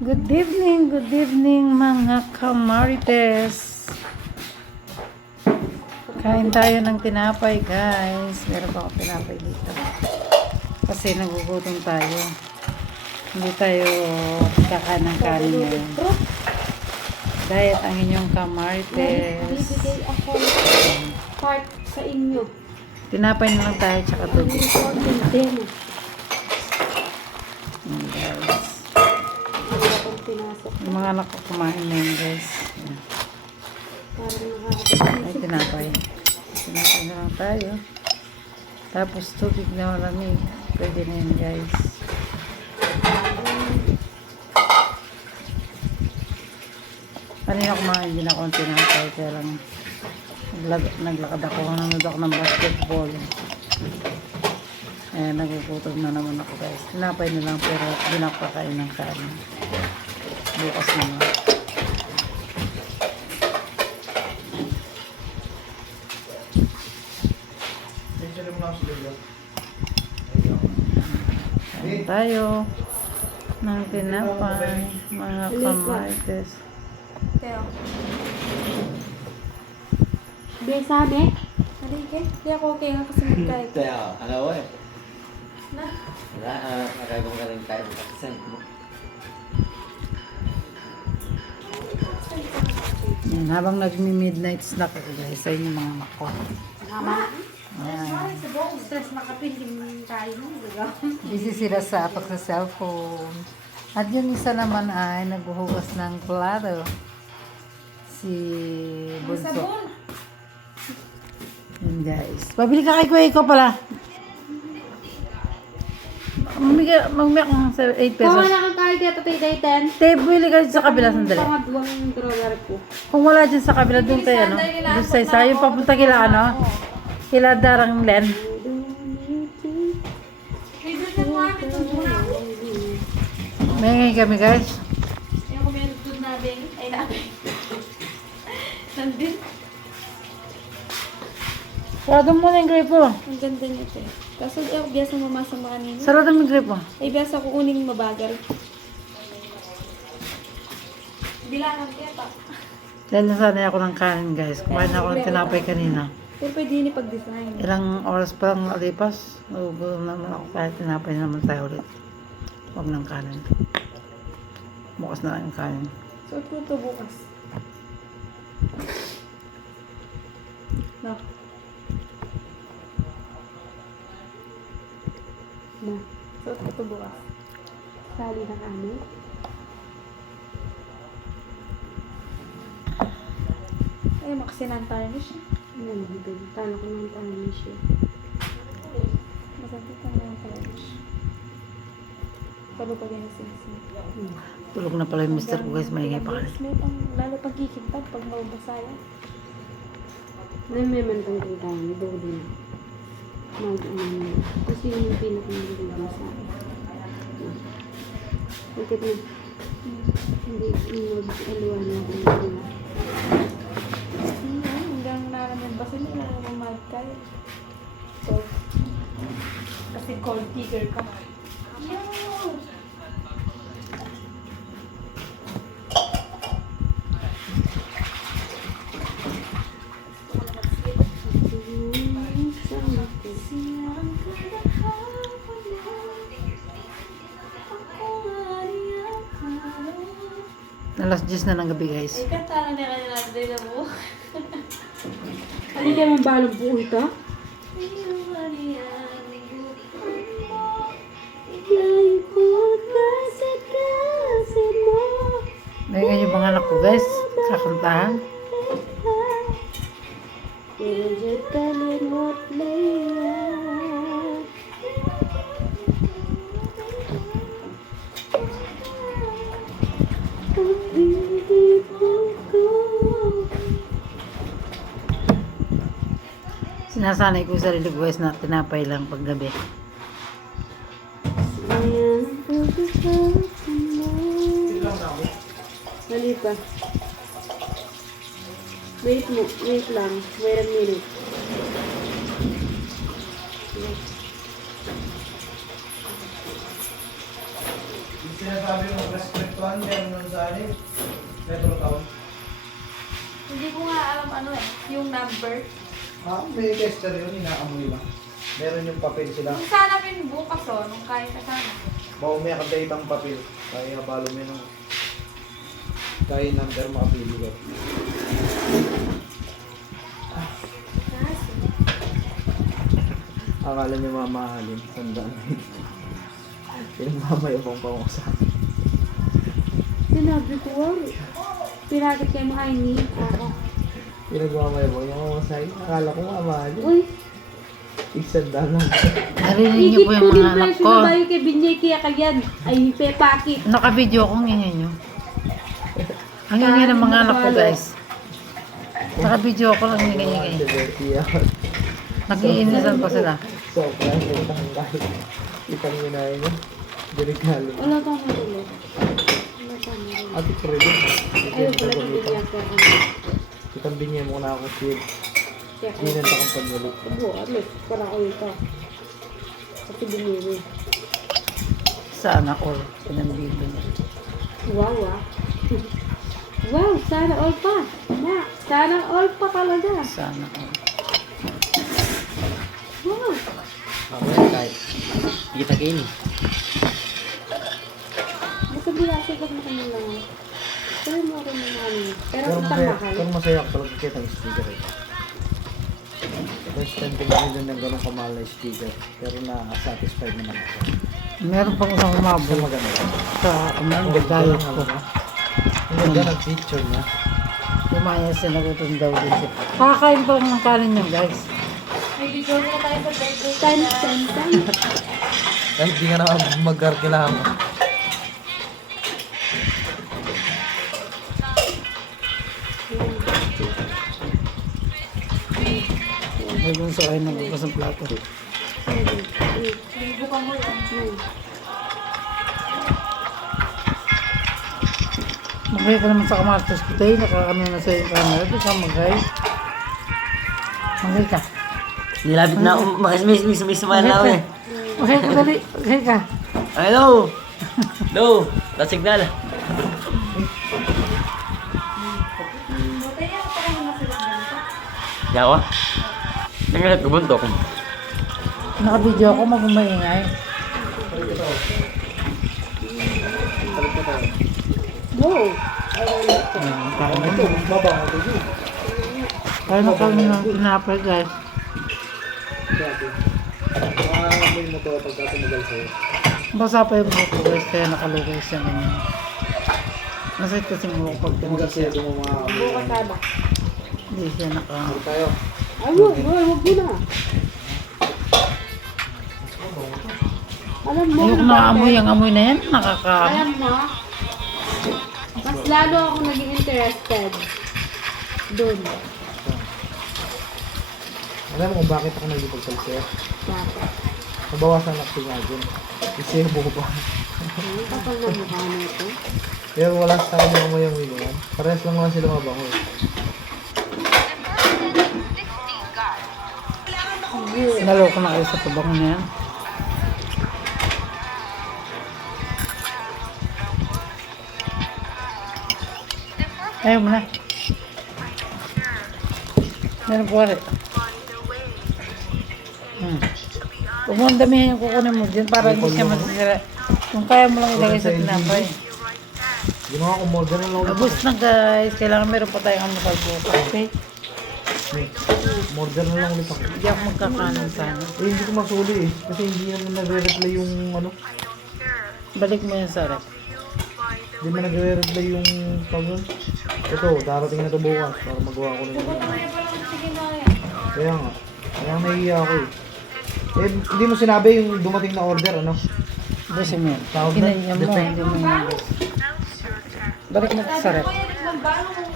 Good evening mga kamarites. Kain tayo ng tinapay guys. Meron pa ako tinapay dito. Kasi nagugutom tayo. Hindi tayo kakain ng kanin ngayon. Diet ang inyong kamarites. Bibigay ako part sa inyo. Tinapay na lang tayo tsaka tubig. Important din. Ayan, guys. Wala akong pinasok. Yung mga anak ko kumain na yun guys. Ayan. Parang Ay, nakakapag-isip. tinapay. Tinapay na lang tayo. Tapos tubig na malamig. Pwede na yun guys. Kanina kumain din ako ng tinapay. Kaya lang naglakad ako. Nanood ako ng basketball. Eh, nagugutom na naman ako guys. Tinapay na lang pero hindi na ako kakain ng kanin. Bukas naman. Kain tayo ng tinapay, mga kamarites. Teo. Besame? Halike. Di ako okay nga kasi magkait. Kaya, ano eh. Na? Wala, nakagong ka rin tayo magkakasend mo. Yan, habang nagmi-midnight snack ako guys, sa inyo mga mako. Mama? Ayan. Sa buong stress makapiling tayo. Busy sila sa cellphone. At yung isa naman ay naghuhugas ng plato. Si Bunso. Sabon. Yan guys. Pabili ka kay Kuya Iko pala. Magmiyak ng 8 Kung pesos. wala kang kahit dito tayo day 10. Te, bili ka dyan sa kabila sandali. Pangadwang drawer ko. Kung wala dyan sa kabila, doon kayo, ano? Doon sa isa. Yung papunta kila, ano? Kila Darang Len. May ngayon kami guys. Yung kumain doon namin. Ay namin. Nandun. Sarado mo na yung gripo. Ang ganda nito eh. Kaso yung biasa mamasa mo kanina. Sarado mo yung gripo. Ay biasa ko kuning mabagal. Bilangan kaya pa. Dahil nasanay ako ng kanin guys. Kumain ako ng tinapay kanina. Pero pwede yun ipag-design. Ilang oras pa lang nalipas. Nagugutom naman ako kahit tinapay na naman tayo ulit. Huwag ng kanin. Bukas na lang yung kanin. Suot ko ito bukas. No. Na. Suot ko ito bukas. Sali ng ano. Ay, makasinantayo na siya. Ano, talo ko ng tarnish siya. Masakit ang ng tarnish. Palo pa din ang sinisip. Tulog na pala yung mister ko guys. Maingay pa kanina. Lalo pag kikintag, pag maubasaya. May mantang tayo, doon din. Kasi yung pinaka-magiging sa akin. Bakit na? Hindi, mag-aluan na ako nila. Hanggang naraman ba sila na mamad kayo? So, kasi cold digger ka. Alas 10 na ng gabi guys. Ay, kanta na kanya natin din mo. Hindi ka naman balong buo ito? May ganyan yung mga anak ko guys. Kakantahan. Medyo kalimot na yan. Sinasanay ko sa sarili ko guys na tinapay lang pag gabi. Mali pa. Wait lang. Wait a minute. Sinasabi mo, respect 1, meron nun sa ano, Metro Town. Hindi ko nga alam ano eh, yung number. May tester yun, inaamoy lang. Meron yung papel sila. Kung sana bukas oh, nung kaya ka sana. Baka may kadaitang papel. Kaya balo mo nung kaya number makapili ko. Akala niyo mamahalin. Sandaan. Pinagmamayabang pa ako sa akin. Sinabi ko, pinakit kayo makaini. Ako. Pinagmamayabang yung mga sa akin. Akala ko mamahalin. Uy, Igsandaan lang. Narinig niyo igit po ko yung din mga anak presyo ko. na bayo kay Binyay kaya kagyan. Ay, pepakit. Naka-video ko ngayon nyo. Ang ingay ng mga anak ko guys. Naka-video ko lang ingay-ingay. Nag-iinisan pa sila. So, kaya itang kahit itang ginaya niya. Delikalo. Wala kang matulog. Wala kang matulog. Ate ko rin. Ayaw pala kang bigyan ka. Itang binyan mo na ako shield. Kaya Hindi na takang panulit. Abo, at least, para ko ito. Kasi binili. Sana all. Pinambili niya. Wow, ah. Wow, sana all pa. Ma, sana all pa talaga. Sana all. Wow. Ako yan kahit. Hindi kita kainin. Basta bilasa ka na kami lang. Pero mo ako naman. Pero Pero kung masaya, tamahal. pero masaya ako talaga kita ng sticker eh. First time ko makita ng ganun kamahal na sticker. Pero na-satisfied naman ako. Meron pang isang Pero umabot maganda. sa diet ko. Ang ganda ng picture niya. Lumaya siya nagutom daw din siya. Kakain pa lang ng kanin niya guys. May video na tayo sa birthday Time, niya. time, time. Kahit di ka na mag-garkilahan mo. May dun sa kain nagbukas ng plato. Libo ka mo yan. Magay ka naman sa kamatos ko tayo. Nakakano na sa yung camera. Di ka magay. Magay ka. Nilapit na ako. May sumahan na ako eh. Magay ka dali. Magay ka. Hello! Hello! Last signal. Buti yan, pa kayo na sila ganito. Yawa? Nangalat ko buntok. Naka-video ako mag-umaingay. Wow. Ito, mabango ito yun. Kaya na kami ng tinapay guys. Dati. Maamoy mo to pagka tumagal sa'yo. Basa pa yung buhok ko guys. Kaya nakalugay siya ganyan. Masakit kasi yung buhok pag Tumagal tumagal sa'yo, siya. dumamaamoy. Bukas sana. Hindi siya naka... Ano tayo? Ay, wag mo na. Alam mo, Ayoko ano na bakit? amoy. Ang amoy na yan. Nakaka... Alam mo, mas lalo ako naging interested doon. Alam mo kung bakit ako nagipagsalsaya? Bakit? Nabawasan ako nga dun. Kasi buba. Ang kapal na mukha nito. Pero wala sa akin yung amoy ang winuan. Parehas lang naman sila mabango eh. Naloko na kayo sa tabang niya. Ayaw mo na. Meron po rin. Huwag mo ang damihan yung kukunin mo dyan para hindi siya masisira. Kung kaya mo lang ilagay sa tinapay. Ginawa ko more than lang ulit. Abos na guys. Kailangan meron pa tayong almusal bukas. Okay? More than lang ulit ako. Hindi ako magkakanan sana. Eh, hindi ko masuli eh. Kasi hindi naman nagre-reply yung ano. Balik mo yan sa rep. Hindi naman nagre-reply yung tawag nun. Ito, darating na ito bukas para magawa ko na yun. Kaya pala sige na yan. Kaya nga. Kaya nahihiya ako eh. Eh, hindi mo sinabi yung dumating na order, ano? Bus mo yan. Tawag na? Kinaiyan mo. Hindi mo yung bus. Balik mo sa rep. Kaya nagbalo kung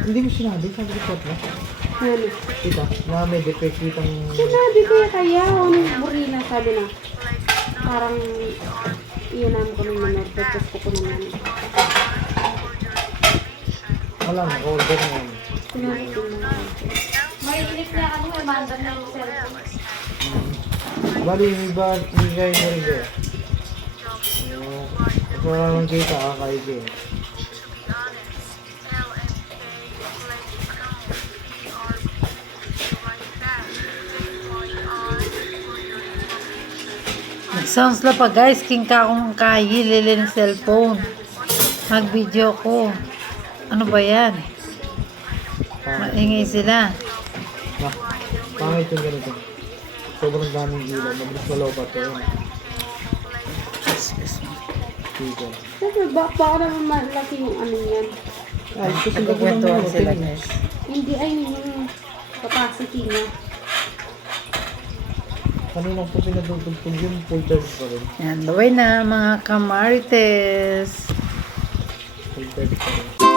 Hindi mo sinabi, sabi ko shot na. Ano? Kita, na may defect kitang... Sinabi ko kaya, anong burina sabi na, parang iyon naman ko ng manor, tapos ko naman. Wala, naka-order na yan. Sinabi ko na. may inip na ano, may mandan na yung cellphone. Bali, yung iba, hindi kayo na rin kayo. Wala nang kita, kakaigi. Nag-sounds la pa guys, king ka akong kahi, lili ng cellphone. Mag-video ko. Ano ba yan? Maingay sila. Ah, pangit yung ganito. Sobrang daming ilaw, mabilis malobat to. Dito. Kasi baka naman malaki yung ano yan. Ay, ito sila Nagkukwentuhan sila guys. Hindi ay yung capacity niya. Kanina ko pinatutugtog yun, full charge pa rin. Yan, baway na mga kamarites. Full charge pa rin.